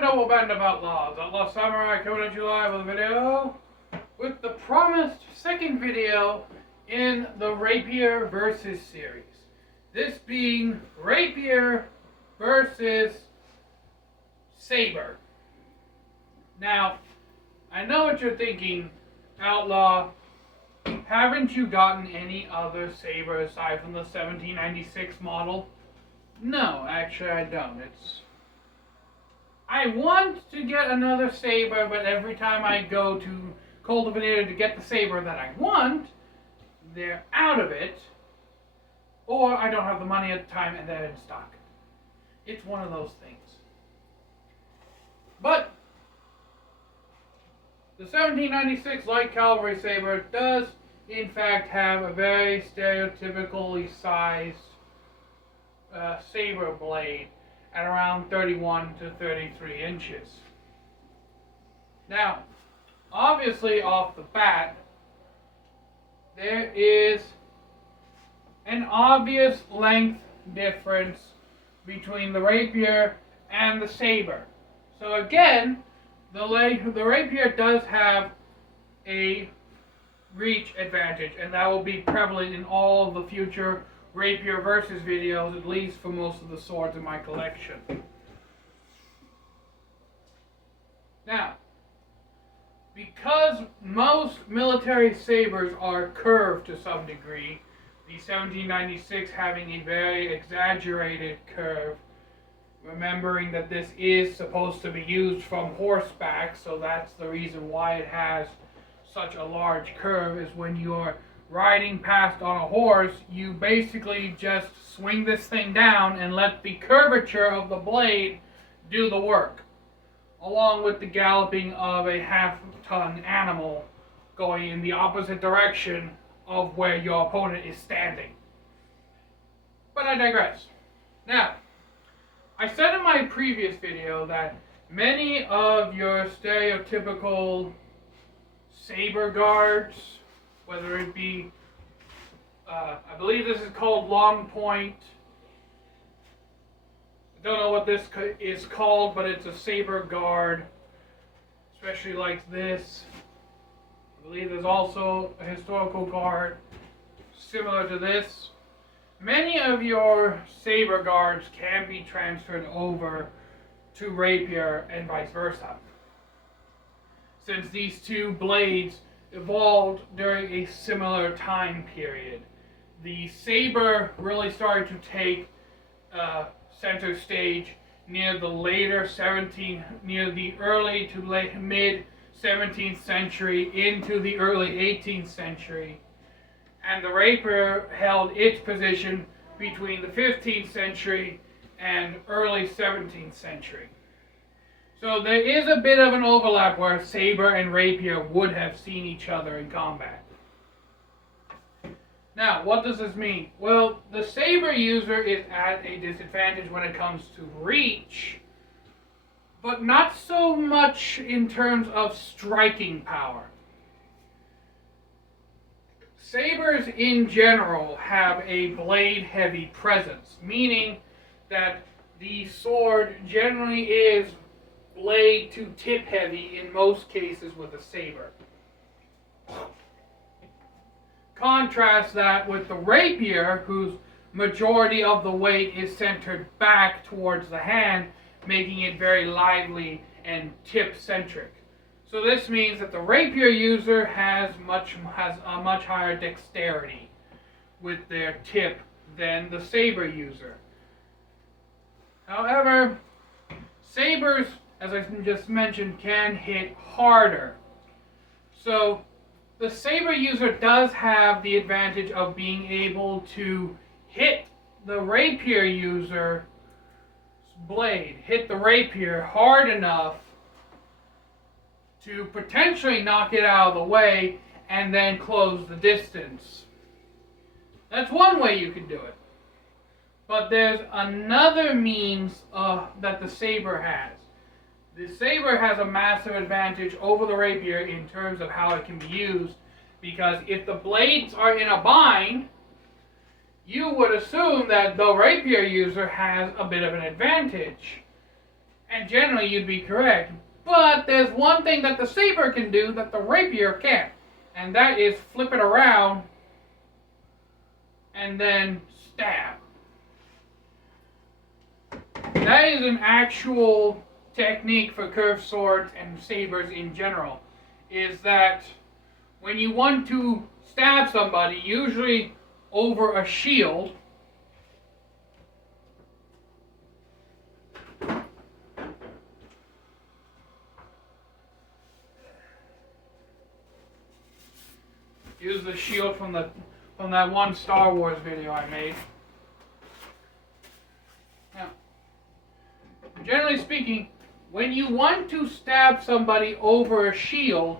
a noble band of outlaws. Outlaw Samurai coming at you live with a video with the promised second video in the Rapier versus series. This being Rapier versus Saber. Now, I know what you're thinking, Outlaw. Haven't you gotten any other saber aside from the 1796 model? No, actually I don't. I want to get another saber, but every time I go to Cultivator to get the saber that I want, they're out of it, or I don't have the money at the time and they're in stock. It's one of those things. But the 1796 light cavalry saber does in fact have a very stereotypically sized saber blade at around 31 to 33 inches. Now, obviously off the bat, there is an obvious length difference between the rapier and the saber. So again, the rapier does have a reach advantage, and that will be prevalent in all of the future Rapier versus videos, at least for most of the swords in my collection. Now, because most military sabers are curved to some degree, the 1796 having a very exaggerated curve, remembering that this is supposed to be used from horseback, so that's the reason why it has such a large curve, is when you're riding past on a horse, you basically just swing this thing down and let the curvature of the blade do the work, along with the galloping of a half-ton animal going in the opposite direction of where your opponent is standing. But I digress. Now, I said in my previous video that many of your stereotypical saber guards, whether it be, I believe this is called long point. I don't know what this is called, but it's a saber guard, especially like this. I believe there's also a historical guard similar to this. Many of your saber guards can be transferred over to rapier and vice versa, since these two blades evolved during a similar time period. The saber really started to take center stage near the early to mid 17th century into the early 18th century, and the rapier held its position between the 15th century and early 17th century. So there is a bit of an overlap where saber and rapier would have seen each other in combat. Now, what does this mean? Well, the saber user is at a disadvantage when it comes to reach, but not so much in terms of striking power. Sabers in general have a blade-heavy presence, meaning that the sword generally is blade to tip heavy in most cases with a saber. Contrast that with the rapier, whose majority of the weight is centered back towards the hand, making it very lively and tip-centric. So this means that the rapier user has a much higher dexterity with their tip than the saber user. However, sabers, as I just mentioned, can hit harder. So the saber user does have the advantage of being able to hit the rapier user's blade, hit the rapier hard enough to potentially knock it out of the way and then close the distance. That's one way you can do it. But there's another means that the saber has. The saber has a massive advantage over the rapier in terms of how it can be used, because if the blades are in a bind, you would assume that the rapier user has a bit of an advantage. And generally you'd be correct. But there's one thing that the saber can do that the rapier can't. And that is flip it around and then stab. That is an actual technique for curved swords and sabers in general. Is that when you want to stab somebody, usually over a shield, use the shield from that one Star Wars video I made. Now, generally speaking, when you want to stab somebody over a shield,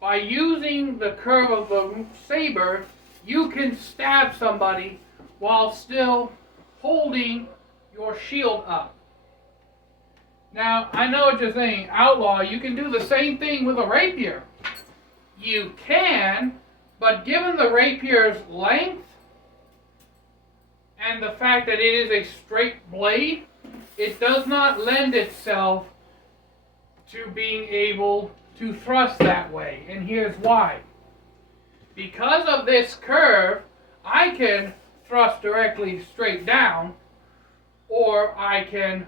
by using the curve of the saber, you can stab somebody while still holding your shield up. Now, I know what you're saying, outlaw, you can do the same thing with a rapier. You can, but given the rapier's length and the fact that it is a straight blade, it does not lend itself to being able to thrust that way. And here's why. Because of this curve, I can thrust directly straight down, or I can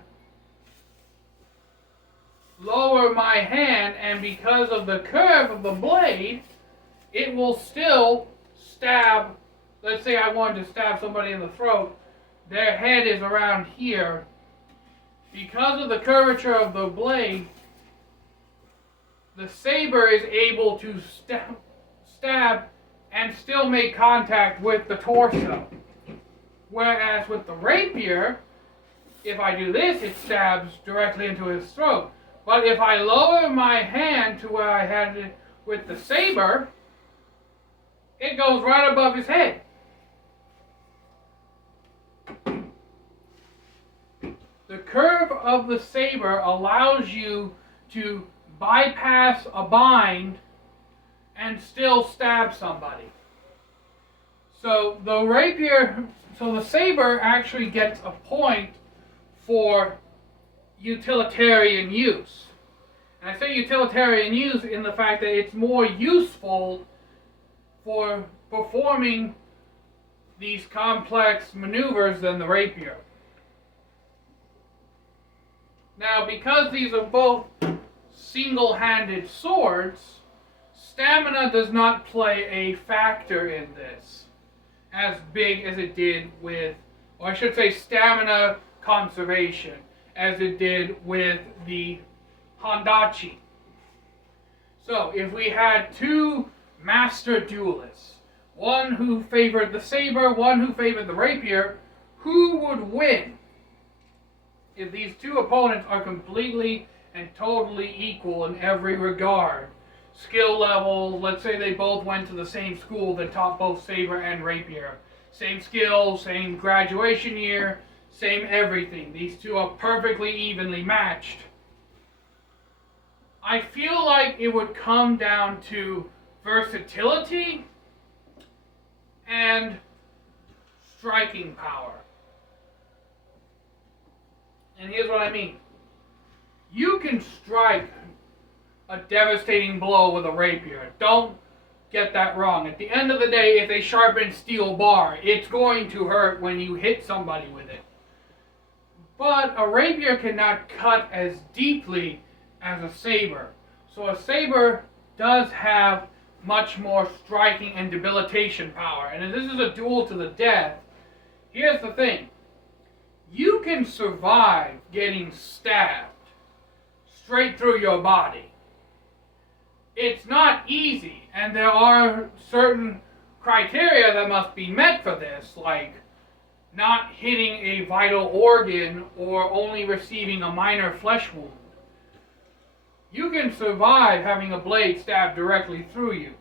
lower my hand, and because of the curve of the blade, it will still stab. Let's say I wanted to stab somebody in the throat, their head is around here. Because of the curvature of the blade, the saber is able to stab and still make contact with the torso. Whereas with the rapier, if I do this, it stabs directly into his throat. But if I lower my hand to where I had it with the saber, it goes right above his head. The curve of the saber allows you to bypass a bind and still stab somebody. So the saber actually gets a point for utilitarian use. And I say utilitarian use in the fact that it's more useful for performing these complex maneuvers than the rapier. Now, because these are both single-handed swords, stamina does not play a factor in this as big as it did with, or I should say stamina conservation, as it did with the Hondachi. So, if we had two master duelists, one who favored the saber, one who favored the rapier, who would win? If these two opponents are completely and totally equal in every regard, skill level, let's say they both went to the same school that taught both saber and rapier, same skills, same graduation year, same everything, these two are perfectly evenly matched, I feel like it would come down to versatility and striking power. And here's what I mean. You can strike a devastating blow with a rapier. Don't get that wrong. At the end of the day, if a sharpened steel bar, it's going to hurt when you hit somebody with it. But a rapier cannot cut as deeply as a saber. So a saber does have much more striking and debilitation power. And if this is a duel to the death, here's the thing. You can survive getting stabbed straight through your body. It's not easy, and there are certain criteria that must be met for this, like not hitting a vital organ or only receiving a minor flesh wound. You can survive having a blade stabbed directly through you.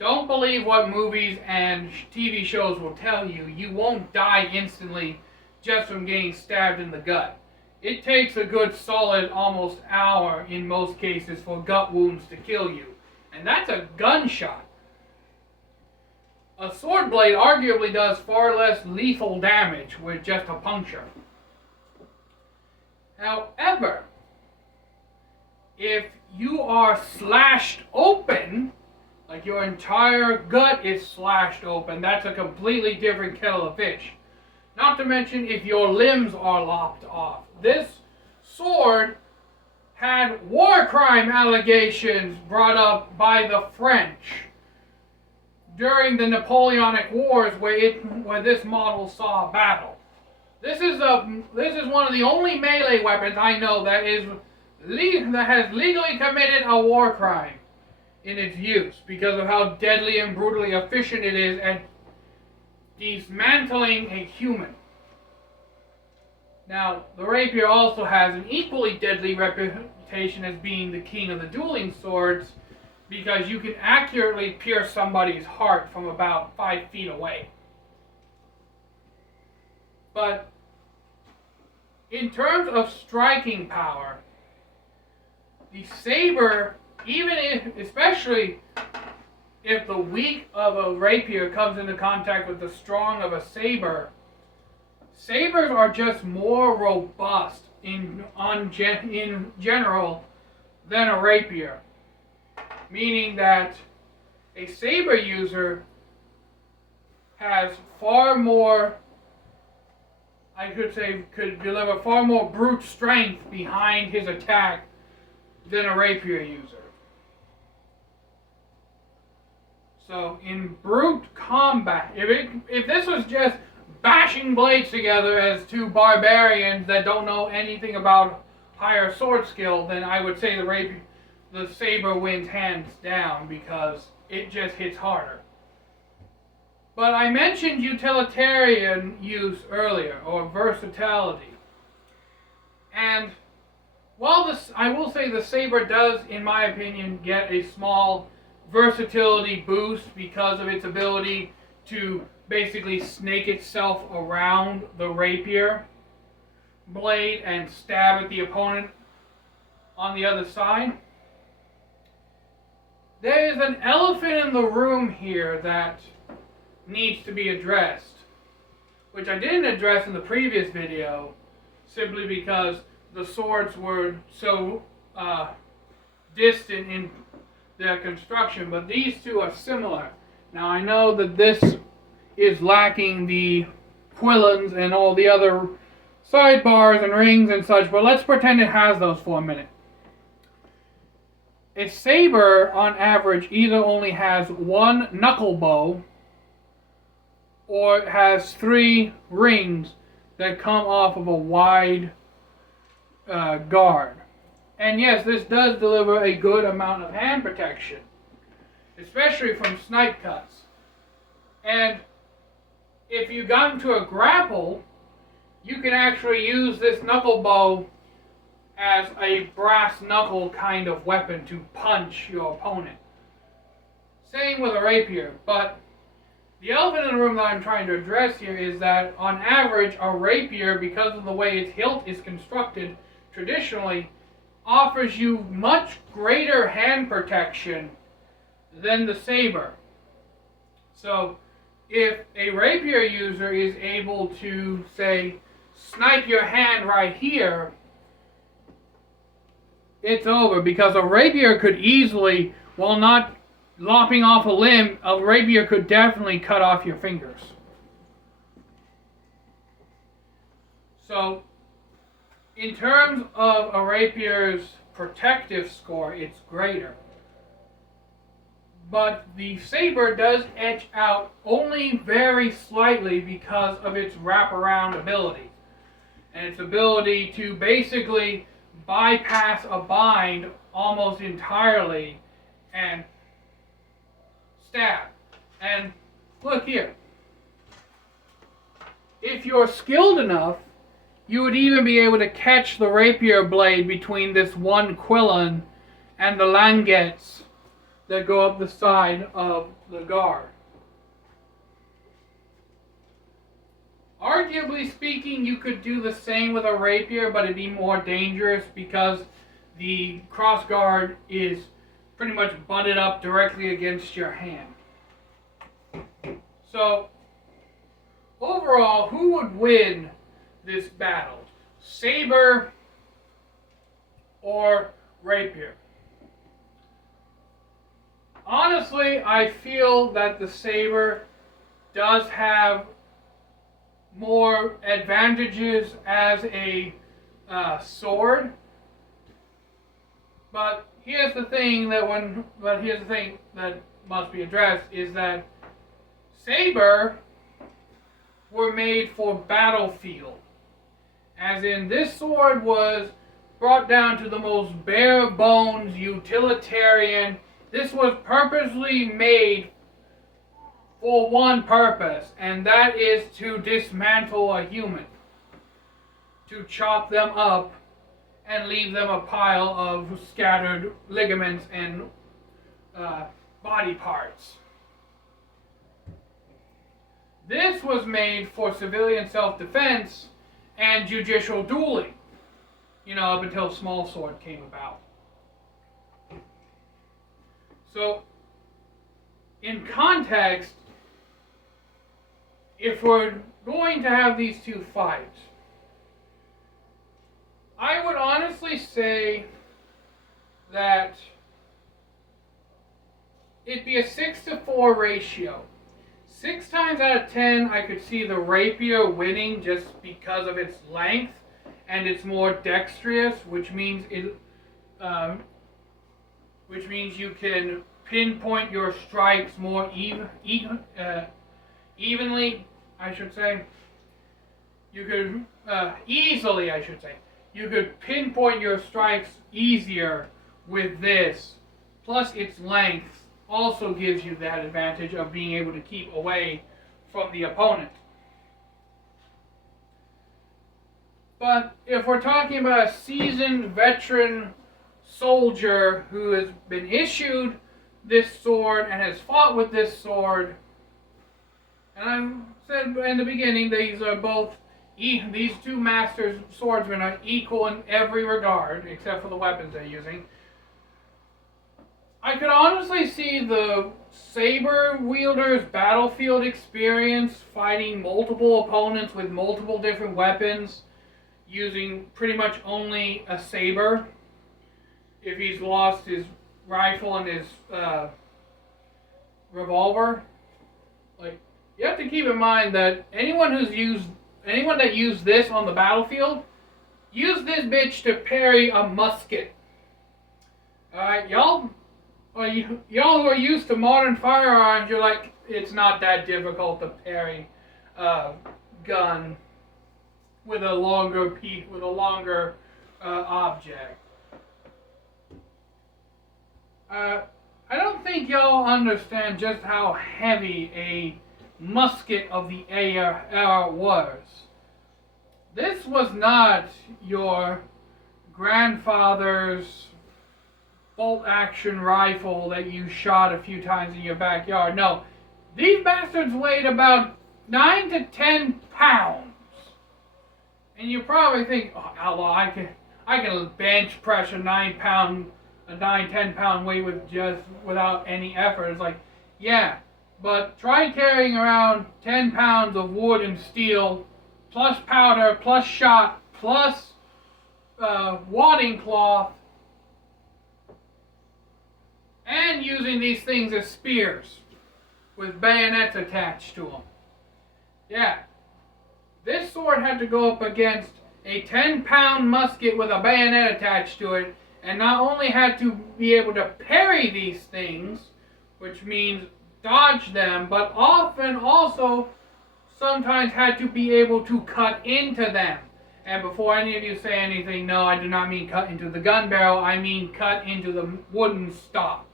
Don't believe what movies and TV shows will tell you. You won't die instantly just from getting stabbed in the gut. It takes a good solid almost hour in most cases for gut wounds to kill you. And that's a gunshot. A sword blade arguably does far less lethal damage with just a puncture. However, if you are slashed open, like your entire gut is slashed open, that's a completely different kettle of fish. Not to mention if your limbs are lopped off. This sword had war crime allegations brought up by the French during the Napoleonic Wars, where this model saw battle. This is one of the only melee weapons I know that has legally committed a war crime in its use because of how deadly and brutally efficient it is at dismantling a human. Now, the rapier also has an equally deadly reputation as being the king of the dueling swords because you can accurately pierce somebody's heart from about 5 feet away. But in terms of striking power, the saber, especially if the weak of a rapier comes into contact with the strong of a saber, sabers are just more robust in general than a rapier. Meaning that a saber user has far more, could deliver far more brute strength behind his attack than a rapier user. So in brute combat, if this was just bashing blades together as two barbarians that don't know anything about higher sword skill, then I would say the saber wins hands down because it just hits harder. But I mentioned utilitarian use earlier, or versatility. And while I will say the saber does, in my opinion, get a small versatility boost because of its ability to basically snake itself around the rapier blade and stab at the opponent on the other side. There is an elephant in the room here that needs to be addressed, which I didn't address in the previous video simply because the swords were so distant in their construction, but these two are similar. Now I know that this is lacking the quillons and all the other sidebars and rings and such, but let's pretend it has those for a minute. A saber, on average, either only has one knuckle bow or it has 3 rings that come off of a wide guard. And yes, this does deliver a good amount of hand protection, especially from snipe cuts. And if you got into a grapple, you can actually use this knuckle bow as a brass knuckle kind of weapon to punch your opponent. Same with a rapier, but the elephant in the room that I'm trying to address here is that on average a rapier, because of the way its hilt is constructed traditionally, offers you much greater hand protection than the saber. So if a rapier user is able to, say, snipe your hand right here, it's over, because a rapier could easily, while not lopping off a limb, a rapier could definitely cut off your fingers. So, in terms of a rapier's protective score, it's greater. But the saber does edge out only very slightly because of its wraparound ability. And its ability to basically bypass a bind almost entirely and stab. And look here. If you're skilled enough, you would even be able to catch the rapier blade between this one quillon and the languettes that go up the side of the guard. Arguably speaking, you could do the same with a rapier, but it'd be more dangerous because the crossguard is pretty much butted up directly against your hand. So, overall, who would win this battle? Saber or rapier. Honestly, I feel that the saber does have more advantages as a sword, but here's the thing that must be addressed is that saber were made for battlefield, as in this sword was brought down to the most bare bones utilitarian. This was purposely made for one purpose, and that is to dismantle a human, to chop them up and leave them a pile of scattered ligaments and body parts. This was made for civilian self-defense and judicial dueling, up until small sword came about. So, in context, if we're going to have these two fights, I would honestly say that it'd be a 6-to-4 ratio. 6 times out of 10, I could see the rapier winning just because of its length and it's more dexterous, which means you can pinpoint your strikes more evenly. I should say. You could easily, I should say. You could pinpoint your strikes easier with this. Plus, its length also gives you that advantage of being able to keep away from the opponent. But if we're talking about a seasoned veteran soldier who has been issued this sword and has fought with this sword, and I said in the beginning, these two masters swordsmen are equal in every regard, except for the weapons they're using. I could honestly see the saber wielder's battlefield experience fighting multiple opponents with multiple different weapons, using pretty much only a saber. If he's lost his rifle and his revolver, you have to keep in mind that anyone that used this on the battlefield, used this bitch to parry a musket. Alright, y'all who are used to modern firearms, you're like, it's not that difficult to parry a gun with a longer object. I don't think y'all understand just how heavy a musket of the era was. This was not your grandfather's bolt-action rifle that you shot a few times in your backyard. No, these bastards weighed about 9 to 10 pounds. And you probably think, oh, Outlaw, I can bench press a 9-10 pound weight without any effort. It's like, yeah, but try carrying around 10 pounds of wood and steel, plus powder, plus shot, plus wadding cloth, and using these things as spears with bayonets attached to them. Yeah, this sword had to go up against a 10-pound musket with a bayonet attached to it, and not only had to be able to parry these things, which means dodge them, but often also sometimes had to be able to cut into them. And before any of you say anything, no, I do not mean cut into the gun barrel, I mean cut into the wooden stock.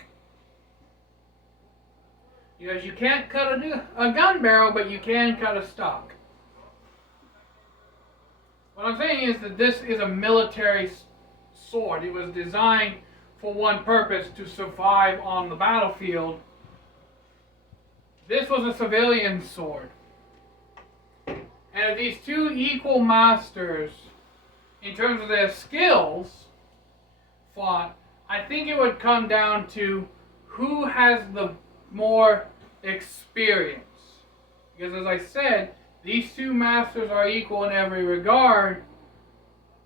Because you can't cut a gun barrel, but you can cut a stock. What I'm saying is that this is a military sword. It was designed for one purpose, to survive on the battlefield. This was a civilian sword. And if these two equal masters, in terms of their skills, fought, I think it would come down to who has the more experience. Because as I said, these two masters are equal in every regard.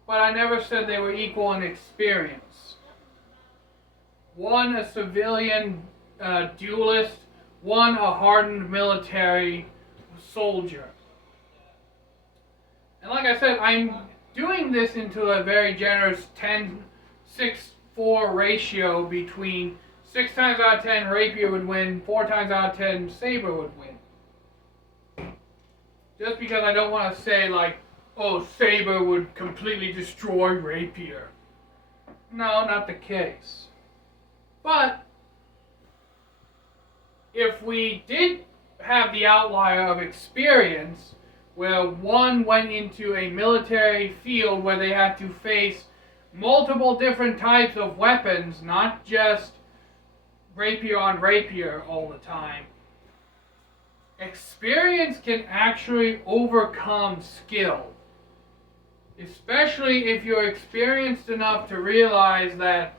but I never said they were equal in experience. One a civilian duelist, one a hardened military soldier. And like I said, I'm doing this into a very generous 10-6-4 ratio between 6 times out of 10 rapier would win, 4 times out of 10 saber would win. Just because I don't want to say like, oh, saber would completely destroy rapier. No, not the case. But if we did have the outlier of experience, where one went into a military field where they had to face multiple different types of weapons, not just rapier on rapier all the time, experience can actually overcome skill. Especially if you're experienced enough to realize that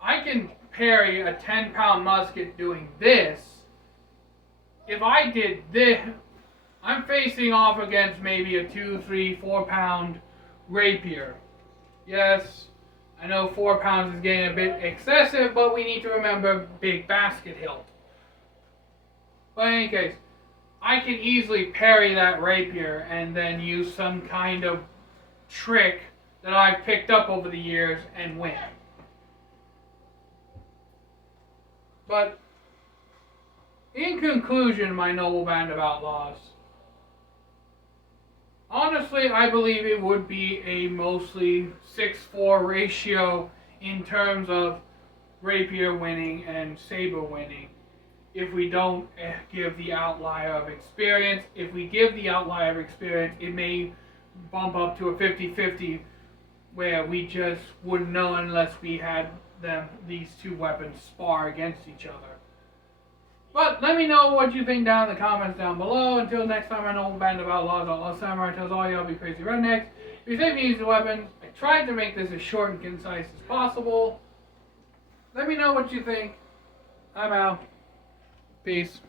I can parry a 10-pound musket doing this. If I did this, I'm facing off against maybe a 2, 3, 4-pound rapier. Yes, I know 4 pounds is getting a bit excessive, but we need to remember big basket hilt. But in any case, I can easily parry that rapier and then use some kind of trick that I've picked up over the years and win. But in conclusion, my noble band of outlaws, honestly, I believe it would be a mostly 6-4 ratio in terms of rapier winning and saber winning. If we don't give the outlier of experience, if we give the outlier of experience, it may bump up to a 50-50 where we just wouldn't know unless we had these two weapons spar against each other. But let me know what you think down in the comments down below. Until next time, I know band of outlaws, outlaw samurai tells all y'all be crazy rednecks. If you're safe to use the weapons, I tried to make this as short and concise as possible. Let me know what you think. I'm out. Peace.